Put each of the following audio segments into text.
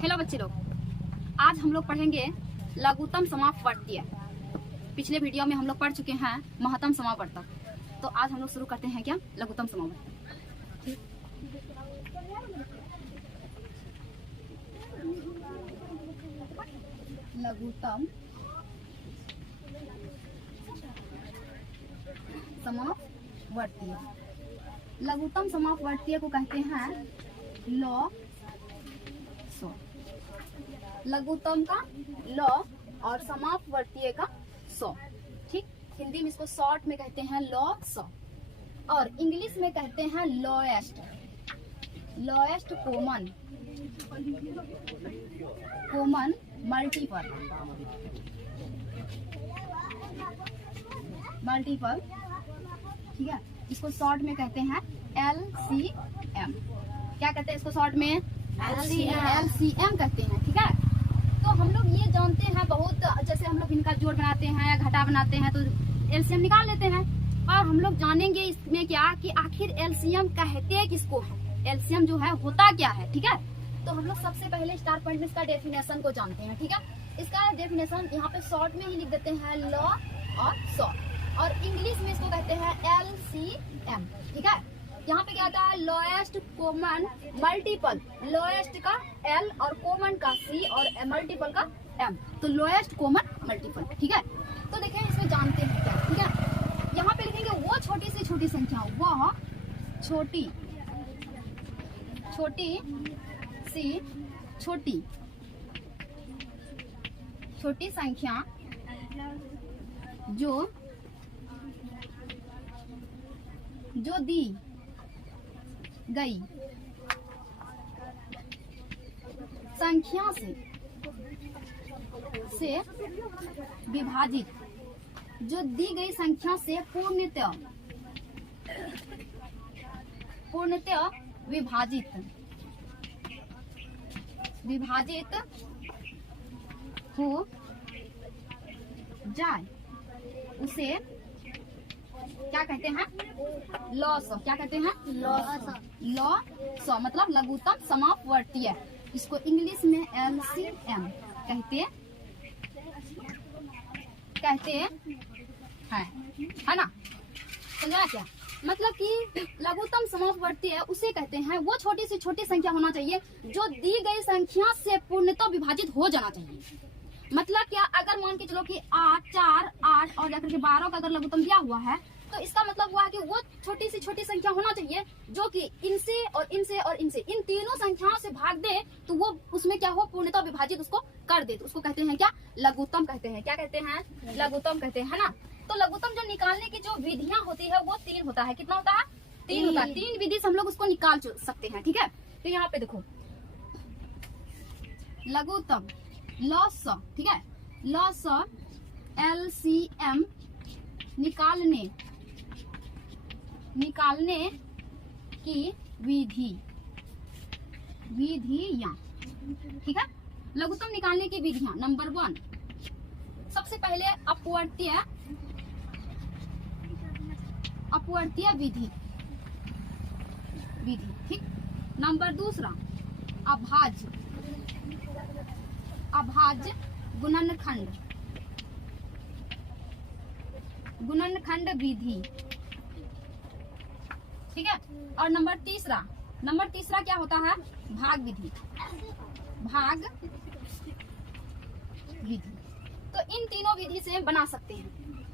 Hello बच्चे लोग, आज हम लोग पढ़ेंगे लघुत्तम समापवर्तीय। पिछले वीडियो में हम लोग पढ़ चुके हैं महत्तम समापवर्तक। तो आज हम लोग शुरू करते हैं क्या लघुत्तम समापवर्तक। लघुत्तम समापवर्तीय। लघुत्तम समापवर्तीय को कहते हैं लॉ सौ। लघुत्तम का लॉ और समापवर्तीय का 100। ठीक, हिंदी में इसको शॉर्ट में कहते हैं लॉ 100 और इंग्लिश में कहते हैं लोएस्ट कॉमन मल्टीपल। ठीक है, इसको शॉर्ट में कहते हैं LCM। क्या कहते हैं इसको शॉर्ट में? LCM कहते हैं। ठीक है, तो हम लोग ये जानते हैं बहुत, जैसे हम लोग इनका जोड़ बनाते हैं या घटा बनाते हैं तो LCM निकाल लेते हैं। और हम लोग जानेंगे इसमें क्या कि आखिर LCM कहते किसको है, LCM जो है होता क्या है। ठीक है, तो हम लोग सबसे पहले स्टार पॉइंट में इसका डेफिनेशन को जानते हैं। ठीक है, इसका डेफिनेशन यहाँ पे शॉर्ट में ही लिख देते हैं लॉ और 100 और इंग्लिश में इसको कहते हैं LCM। ठीक है, यहाँ पे क्या आता है लोएस्ट कॉमन मल्टीपल। लोएस्ट का L और कॉमन का C और मल्टीपल का M, तो लोएस्ट कॉमन मल्टीपल। ठीक है, तो देखिए इसमें जानते हैं क्या। ठीक है, यहाँ पे लिखेंगे वो छोटी से छोटी संख्या, वह छोटी सी छोटी संख्या जो दी गई संख्या से विभाजित, जो दी गई संख्या से पूर्णतः विभाजित हो जाए उसे क्या कहते हैं? लॉ 100। क्या कहते हैं? लॉ 100 मतलब लघुत्तम समापवर्तीय। इसको इंग्लिश में LCM कहते हैं है ना? समझा क्या? मतलब कि लघुत्तम समापवर्तीय उसे कहते हैं वो छोटी से छोटी संख्या होना चाहिए जो दी गई संख्या से पूर्णतः विभाजित हो जाना चाहिए। मतलब क्या, अगर मान के चलो कि 8, 4, 8 और जाकर के 12 का अगर लघुत्तम दिया हुआ है तो इसका मतलब हुआ है कि वो छोटी से छोटी संख्या होना चाहिए जो कि इनसे और इनसे और इनसे इन तीनों संख्याओं से भाग दे तो वो उसमें क्या हो, पूर्णतः विभाजित उसको कर दे, तो उसको कहते हैं क्या? लघुत्तम कहते हैं। क्या कहते हैं? लघुत्तम कहते हैं, है ना? तो लघुत्तम जो निकालने की जो विधियां होती है वो 3 होता है। कितना होता है? 3 होता है। 3 विधि से हम लोग उसको निकाल सकते हैं। ठीक है, तो यहाँ पे देखो लघुत्तम लॉ 100। ठीक है, लॉ 100 LCM निकालने की विधियां। ठीक है, लघुत्तम निकालने की विधियां। नंबर 1, सबसे पहले अपवर्तीय विधि। ठीक, नंबर 2 अभाज्य गुणनखंड विधि। ठीक है, और नंबर तीसरा क्या होता है? भाग विधि। तो इन तीनों विधि से बना सकते हैं।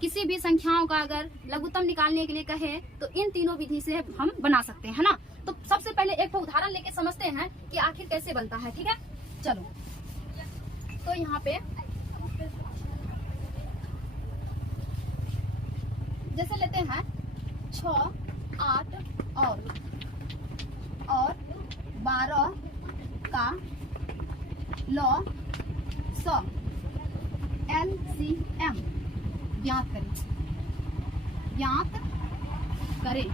किसी भी संख्याओं का अगर लघुत्तम निकालने के लिए कहे तो इन तीनों विधि से हम बना सकते हैं ना। तो सबसे पहले एक उदाहरण लेके समझते हैं कि आखिर कैसे बनता है। ठीक है, चलो तो यहाँ पे जैसे लेते हैं 6, 8 और 12 का लॉ 100 LCM ज्ञात करें।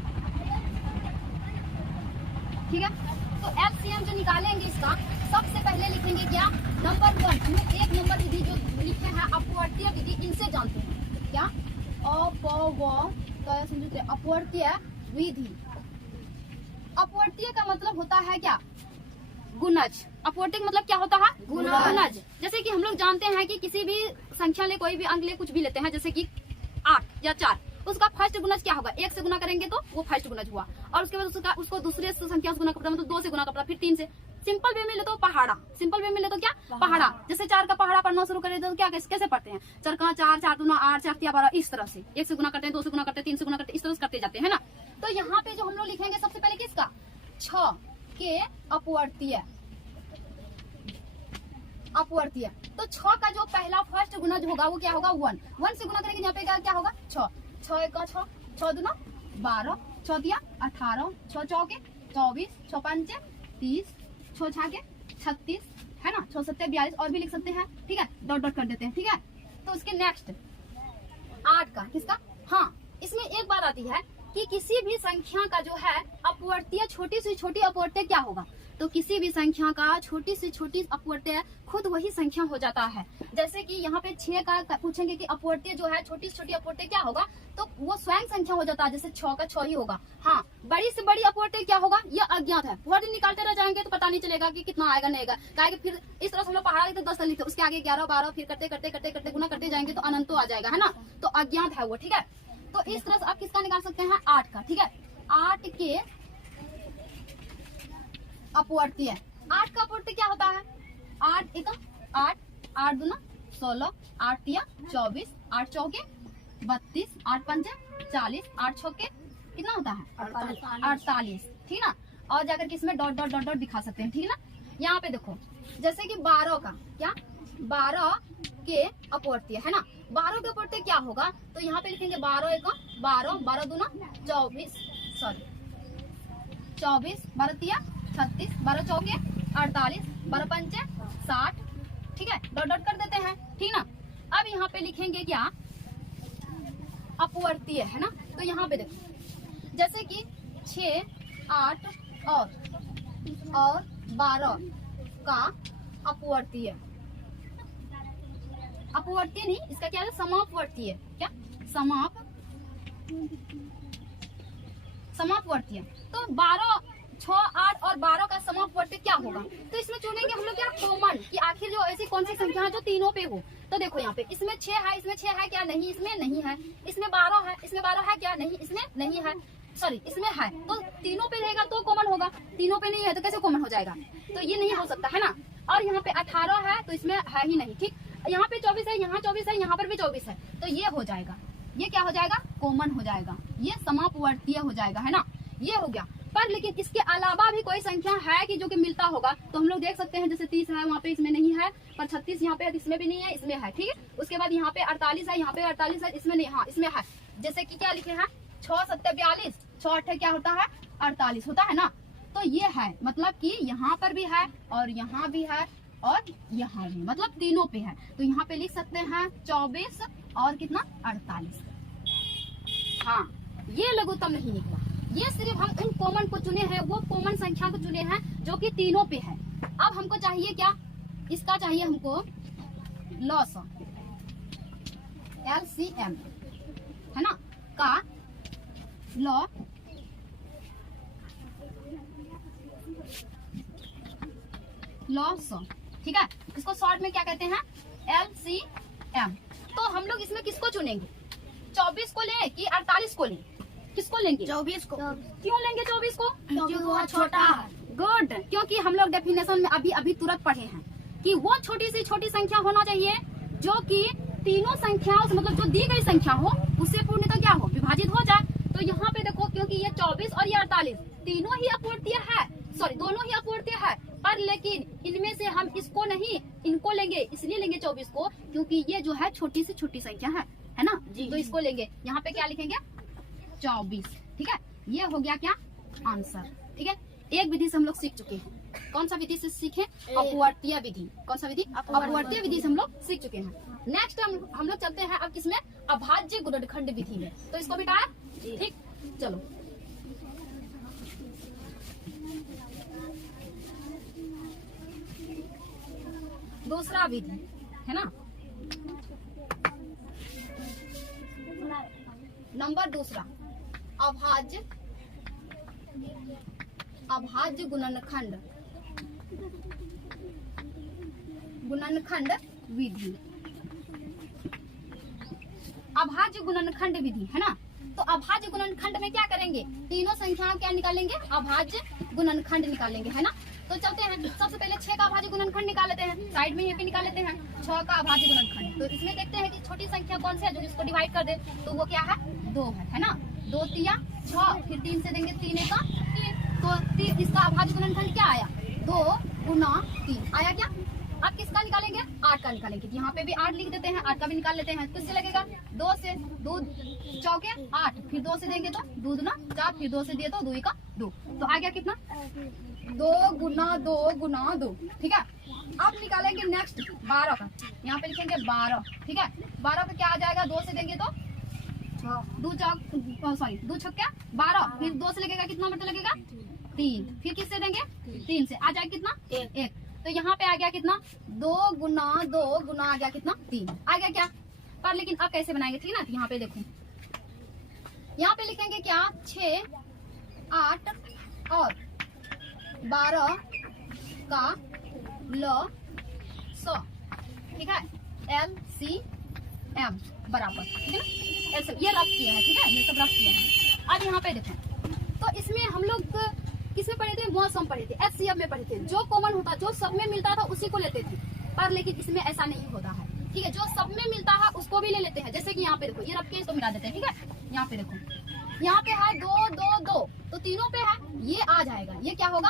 ठीक है, तो LCM जो निकालेंगे इसका सबसे पहले लिखेंगे क्या? नंबर 1 में 1 नंबर विधि जो लिखे हैं अपवर्तीय विधि, इनसे जानते हैं क्या? अपवर्तीय विधि। अपवर्तीय का मतलब होता है क्या? गुणज। अपवर्तिक मतलब क्या होता है? गुणज। जैसे कि हम लोग जानते हैं कि किसी भी संख्या ले, कोई भी अंक ले, कुछ भी लेते हैं, जैसे कि 8 या 4, उसका फर्स्ट गुणज क्या होगा? 1 से गुना करेंगे तो वो फर्स्ट गुणज हुआ, और उसके बाद उसको दूसरे संख्या से गुना करता, मतलब 2 से गुना करता, फिर 3 से। सिंपल वे में ले तो पहाड़ा, सिंपल वे में ले तो क्या? पहाड़ा। जैसे 4 का पहाड़ा पढ़ना शुरू करें तो क्या कैसे पढ़ते हैं? 4 का 4, 4 दूना 8, 4 तिया 12, इस तरह से 1 से गुना करते हैं, 2 से गुना करते हैं, 3 से गुना करते हैं, इस तरह से करते जाते हैं ना। तो यहाँ पे जो हम लोग लिखेंगे सबसे पहले किसका? 6 के अपवर्तीय। अपवर्तीय तो 6 का जो पहला फर्स्ट गुणज होगा वो क्या होगा? 1। 1 से गुना करेंगे यहाँ पे क्या होगा? 6। 6 का 6, 6 दूना 12, 6 दिया 18, 6 चौके 24, 6 पंचे 30, 6 छाके 36, है ना, 6 सत्ते 42, और भी लिख सकते हैं, ठीक है, डॉट डॉट कर देते हैं, ठीक है। तो उसके नेक्स्ट 8 का किसका? हाँ, इसमें एक बात आती है कि किसी भी संख्या का जो है अपवर्तीय, छोटी से छोटी अपवर्तीय क्या होगा? तो किसी भी संख्या का छोटी से छोटी अपवर्तीय खुद वही संख्या हो जाता है। जैसे कि यहाँ पे 6 का पूछेंगे कि अपवर्तीय जो है छोटी से छोटी अपवर्तीय क्या होगा, तो वो स्वयं संख्या हो जाता है, जैसे 6 का 6 ही होगा। हाँ, बड़ी से बड़ी अपवर्तीय क्या होगा? यह अज्ञात है। बहुत दिन निकालते रह जाएंगे तो पता नहीं चलेगा कि कितना आएगा नहीं आएगा, क्या फिर इस तरह से हम लोग पहाड़ तो 10 लिखते, उसके आगे 11, 12, फिर करते करते करते करते गुना करते जाएंगे तो अनंत आ जाएगा, है ना। तो अज्ञात है वो, ठीक है। तो इस तरह से आप किसका निकाल सकते हैं? 8 का, ठीक है। 8 के अपवर्तीय। 8 का अपवर्तीय क्या होता है? 8 एक 8, 8 दूना 16, 8 तिया 24, 8 चौके 32, 8 पंचे 40, 8 छक्के कितना होता है? 48, ठीक ना। और जाकर के इसमें डॉट डॉट डॉट डॉट दिखा सकते हैं, ठीक है ना। यहाँ पे देखो, जैसे कि 12 का क्या? 12 के अपवर्तीय, है ना। 12 के अपवर्तीय क्या होगा? तो यहाँ पे लिखेंगे 12 एक 12, 12 दूना 24, 12 तिया 36, 12 चौके 48, 12 पंचे 60, ठीक है, डॉट डॉट कर देते हैं, ठीक ना। अब यहाँ पे लिखेंगे क्या? अपवर्तीय, है ना। तो यहाँ पे देखो, जैसे कि 6, 8 और 12 का अपवर्तीय। अपवर्तीय नहीं, इसका क्या है? समापवर्तीय। क्या? समापवर्तीय। तो 12, 6, 8 और 12 का समापवर्तीय क्या होगा? तो इसमें चुनेंगे हम लोग क्या? कॉमन, कि आखिर जो ऐसी कौन सी संख्या है जो तीनों पे हो। तो देखो यहाँ पे इसमें 6 है, इसमें 6 है क्या? नहीं, इसमें नहीं है। इसमें 12 है, इसमें 12 है क्या? नहीं, इसमें नहीं है। सॉरी, इसमें है। तो तीनों पे रहेगा तो कॉमन होगा, तीनों पे नहीं है तो कैसे कॉमन हो जाएगा? तो ये नहीं हो सकता, है ना। और यहाँ पे 18 है तो इसमें है ही नहीं, ठीक। यहाँ पे 24 है, यहाँ 24 है, यहाँ पर भी 24 है, तो ये हो जाएगा, ये क्या हो जाएगा? कॉमन हो जाएगा, ये समापवर्तीय हो जाएगा, है ना। ये हो गया। पर लेकिन इसके अलावा भी कोई संख्या है कि जो कि मिलता होगा, तो हम लोग देख सकते हैं, जैसे 30 है, वहाँ पे इसमें नहीं है, पर 36 यहाँ पे इसमें भी नहीं है, इसमें है, ठीक है। उसके बाद यहाँ पे 48 है, यहाँ पे 48 है, इसमें नहीं, हाँ इसमें है। जैसे कि क्या लिखे हैं? 6 7 42, 6 8 क्या होता है? 48 होता है ना। तो ये है, मतलब कि यहाँ पर भी है और यहाँ भी है और यहाँ भी, मतलब तीनों पे है। तो यहाँ पे लिख सकते हैं 24 और कितना? 48। हाँ, ये लघुत्तम नहीं निकला, ये सिर्फ हम उन कॉमन को चुने हैं, वो कॉमन संख्या को चुने हैं जो कि तीनों पे है। अब हमको चाहिए क्या? इसका चाहिए हमको लॉस, LCM, है ना, का लॉस, ठीक है। इसको शॉर्ट में क्या कहते हैं? LCM। तो हम लोग इसमें किसको चुनेंगे? 24 को ले कि 48 को ले? किसको लेंगे? 24 को। क्यों लेंगे 24 को? क्योंकि वो छोटा है। गुड, क्योंकि हम लोग डेफिनेशन में अभी तुरंत पढ़े हैं कि वो छोटी से छोटी संख्या होना चाहिए जो कि तीनों संख्याओं से, मतलब जो दी गई संख्या हो उससे पूर्णतः क्या हो? विभाजित हो जाए। तो यहाँ पे देखो, क्योंकि ये 24 और ये 48 तीनों ही अपवर्तीय है, सॉरी दोनों ही अपवर्तीय है, पर लेकिन इनमें से हम इसको नहीं, इनको लेंगे। इसलिए लेंगे 24 को क्योंकि ये जो है छोटी से छोटी संख्या है ना जी। तो इसको लेंगे। यहाँ पे क्या लिखेंगे? 24, ठीक है। ये हो गया क्या? आंसर, ठीक है। एक विधि से हम लोग सीख चुके हैं। कौन सा विधि से सीखे? अपवर्तीय विधि। कौन सा विधि? अपवर्तीय विधि से हम लोग सीख चुके हैं। नेक्स्ट हम लोग चलते हैं अब किसमें? अभाज्य गुणनखंड विधि में। तो इसको बिटाया, ठीक। चलो दूसरा विधि, है ना, नंबर दूसरा, अभाज्य गुणनखंड गुणनखंड विधि, अभाज्य गुणनखंड विधि है ना। तो अभाज्य गुणनखंड में क्या करेंगे, तीनों संख्याओं क्या निकालेंगे, अभाज्य गुणनखंड निकालेंगे है ना। तो चलते हैं, सबसे पहले 6 का अभाज्य गुणनखंड निकाल लेते हैं, साइड में ये भी निकाल लेते हैं 6 का अभाज्य गुणनखंड। तो इसमें देखते हैं कि छोटी संख्या कौन सी है जो इसको डिवाइड कर दे, तो वो क्या है 2 है ना। 2 तिया 6, फिर 3 से देंगे 3 का 3, तो इसका अभाज्य गुणनखंड क्या आया, 2 गुना 3 आया क्या। अब किसका निकालेंगे, 8 का निकालेंगे। यहाँ पे भी 8 लिख देते हैं, 8 का भी निकाल लेते हैं। किससे लगेगा, 2 से, 2 चौके 8, फिर 2 से देंगे तो 2 दूना 4, फिर 2 से दिए तो 2 का 2, तो आ गया कितना 2 गुना 2 गुना 2, ठीक है। अब निकालेंगे नेक्स्ट 12 का, यहाँ पे लिखेंगे 12, ठीक है। 12 का क्या आ जाएगा, 2 से देंगे तो 2 छक्के 12, फिर 2 से लगेगा कितना मतलब लगेगा 3, फिर किससे देंगे 3 से, आ जाएगा कितना 1। तो यहाँ पे आ गया कितना 2 गुना 2 गुना आ गया कितना 3 आ गया क्या। पर लेकिन अब कैसे बनाएंगे, ठीक है ना। तो यहाँ पे देखो, यहाँ पे लिखेंगे क्या 6, 8 और 12 का लसागु, ठीक है, LCM बराबर, ठीक है ना। ये रफ किया है, ठीक है, ये सब रफ किया है। अब यहाँ पे देखो, तो इसमें हम लोग किसमें पढ़े थे, मौसम पढ़े थे, HCF में पढ़े थे। जो कॉमन होता, जो सब में मिलता था उसी को लेते थे, पर लेकिन इसमें ऐसा नहीं होता है, ठीक है। जो सब में मिलता है उसको भी ले लेते हैं। जैसे कि यहाँ पे देखो, ये रख के इसको मिला देते हैं, ठीक है। यहाँ पे देखो, यहाँ पे है 2 2 2, तो तीनों पे है, ये आ जाएगा, ये क्या होगा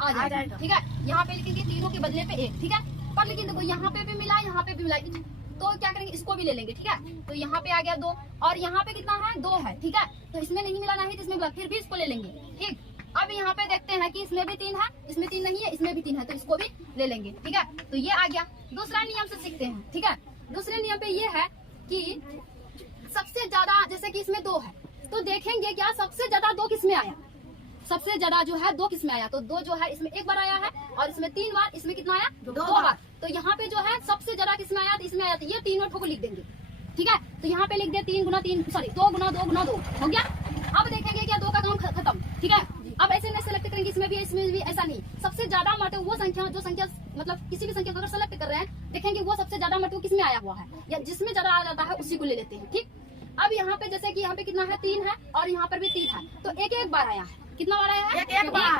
आ जाएगा, ठीक है। यहाँ पे लिखेंगे तीनों के बदले पे 1, ठीक है। पर लेकिन देखो यहाँ पे भी मिला, यहाँ पे भी मिला, तो क्या करेंगे, इसको भी ले लेंगे, ठीक है। तो यहाँ पे आ गया 2, और यहाँ पे कितना है 2 है, ठीक है। तो इसमें नहीं मिला, नहीं तो इसमें मिला, फिर भी इसको ले लेंगे, ठीक। अब यहाँ पे देखते हैं कि इसमें भी 3 है, इसमें 3 नहीं है, इसमें भी 3 है, तो इसको भी ले लेंगे, ठीक है। तो ये आ गया। दूसरा नियम से सीखते हैं, ठीक है। दूसरे नियम पे ये है कि सबसे ज्यादा, जैसे कि इसमें 2 है, तो देखेंगे क्या सबसे ज्यादा 2 किस में आया, सबसे ज्यादा जो है 2 किस में आया, तो 2 जो है इसमें 1 बार आया है, और इसमें 3 बार, इसमें कितना आया 2 बार। तो यहाँ पे जो है सबसे ज्यादा किस में आया, तो इसमें आया, तो ये तीनों ठोको लिख देंगे, ठीक है। तो यहाँ पे लिख दे 3 गुना 3, सॉरी 2 गुना 2 गुना 2 हो गया। अब देखेंगे क्या 2 का काम खत्म, ठीक है। अब ऐसे नहीं सेलेक्ट करेंगे, इसमें भी ऐसा नहीं, सबसे ज्यादा महत्व वो संख्या, जो संख्या मतलब किसी भी संख्या को अगर सेलेक्ट कर रहे हैं, देखेंगे वो सबसे ज्यादा महत्व किसमें आया हुआ है, या जिसमें ज्यादा आ जाता है उसी को ले लेते हैं, ठीक। अब यहाँ पे जैसे कि यहाँ पे कितना है 3 है, और यहाँ पर भी 3 है, तो एक बार आया है, कितना बार आया है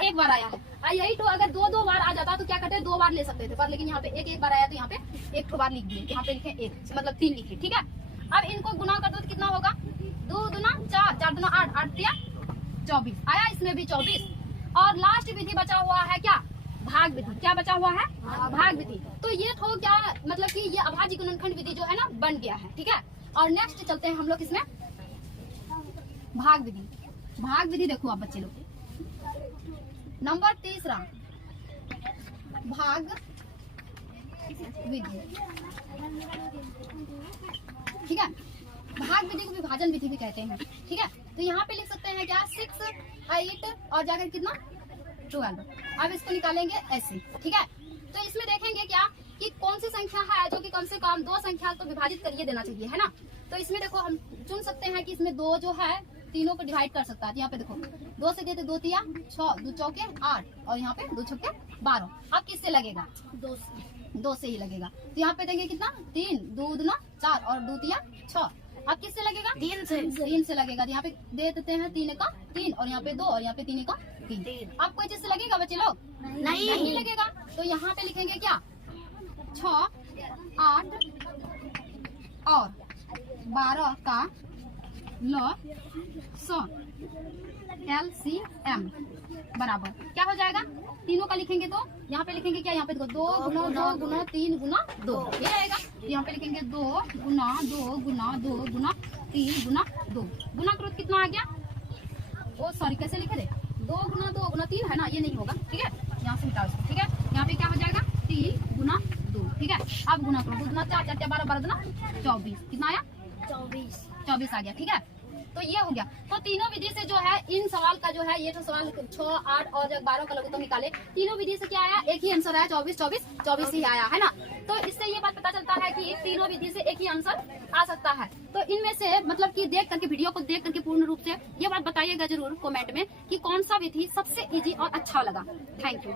एक बार आया है। यही तो अगर 2 बार आ जाता तो क्या करते 2 बार ले सकते थे, पर लेकिन यहाँ पे एक बार आया, तो यहाँ पे 1 बार लिख दिए, यहाँ पे लिखे 1 मतलब 3 लिखे, ठीक है। अब इनको गुना कर दो तो कितना होगा, 2 दूना 4, 4 दूना 8, 8 तिया 24 आया, इसमें भी 24। और लास्ट विधि बचा हुआ है क्या, भाग विधि। क्या बचा हुआ है, भाग विधि। तो ये तो क्या मतलब कि ये अभाज्य गुणनखंड विधि जो है ना बन गया है, ठीक है। और नेक्स्ट चलते हैं हम लोग इसमें भाग विधि। भाग विधि देखो आप बच्चे लोग, नंबर 3 भाग विधि, ठीक है। भाग विधि को विभाजन विधि भी कहते हैं, ठीक है। तो यहाँ पे लिख सकते हैं क्या 6, 8 और जाकर कितना 12। अब इसको निकालेंगे ऐसे, ठीक है। तो इसमें देखेंगे क्या कि कौन सी संख्या है जो कि कम से कम 2 संख्या को विभाजित करिए देना चाहिए, है ना। तो इसमें देखो हम चुन सकते हैं कि इसमें 2 जो है तीनों को डिवाइड कर सकता है। यहाँ पे देखो 2 से देते 2 तिया 6, 2 चौके 8, और यहाँ पे 2 छक्के 12। अब किससे लगेगा, 2 से ही लगेगा। तो यहाँ पे देंगे कितना 3, 2 दूना 4 और 2 तिया 6। अब किससे लगेगा 3 से लगेगा। तो यहाँ पे दे देते हैं 3 का 3, और यहाँ पे 2, और यहाँ पे 3 का 3। अब कोई चीज से लगेगा बच्चे लोग, नहीं लगेगा। तो यहाँ पे लिखेंगे क्या 6, 8 और 12 का लसागु LCM बराबर क्या हो जाएगा, तीनों का लिखेंगे तो यहाँ पे लिखेंगे क्या, यहाँ पे देखो 2 गुना 2 गुना 3 गुना 2 ये आएगा। यहाँ पे लिखेंगे 2 गुना 2 गुना 2 गुना 3 गुना 2, गुना करो कितना आ गया, ओ सॉरी कैसे लिखे थे 2 गुना 2 गुना 3 है ना, ये नहीं होगा, ठीक है। यहाँ से मिटाओ इसको, ठीक है। यहाँ पे क्या हो जाएगा 3 गुना 2, ठीक है। अब गुना करो 2 गुना 4, 4 12 12 गुना 24, कितना आया 24 आ गया, ठीक है। तो ये हो गया। तो तीनों विधि से जो है इन सवाल का जो है ये तो सवाल 6, 8 और 12 का लघुत्तम निकाले, तीनों विधि से क्या आया, एक ही आंसर आया 24 ही आया, है ना। तो इससे ये बात पता चलता है कि तीनों विधि से एक ही आंसर आ सकता है। तो इनमें से मतलब कि देख करके वीडियो को देख करके पूर्ण रूप से ये बात बताइएगा जरूर कमेंट में कि कौन सा विधि सबसे इजी और अच्छा लगा। Thank you.